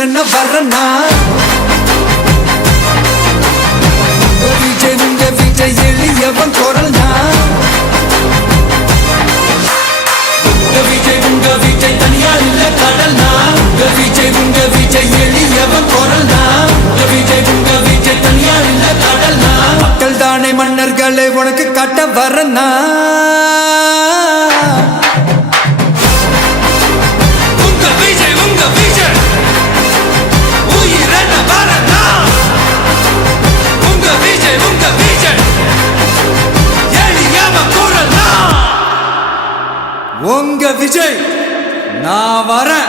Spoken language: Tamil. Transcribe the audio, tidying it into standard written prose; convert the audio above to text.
உயிரென்ன வரனா விஜய் உங்க விஜய் எளியவன் குரல்னா விஜய் உங்க விஜய் தனியார் இல்ல கடல்னா விஜய் உங்க விஜய் எளியவன் குரல்னா விஜய் உங்க விஜய் தனியார் இல்ல கடல்னா மக்கள் தானே மன்னர்களை உனக்கு காட்ட வரனா உங்க விஜய் நான் வரேன்.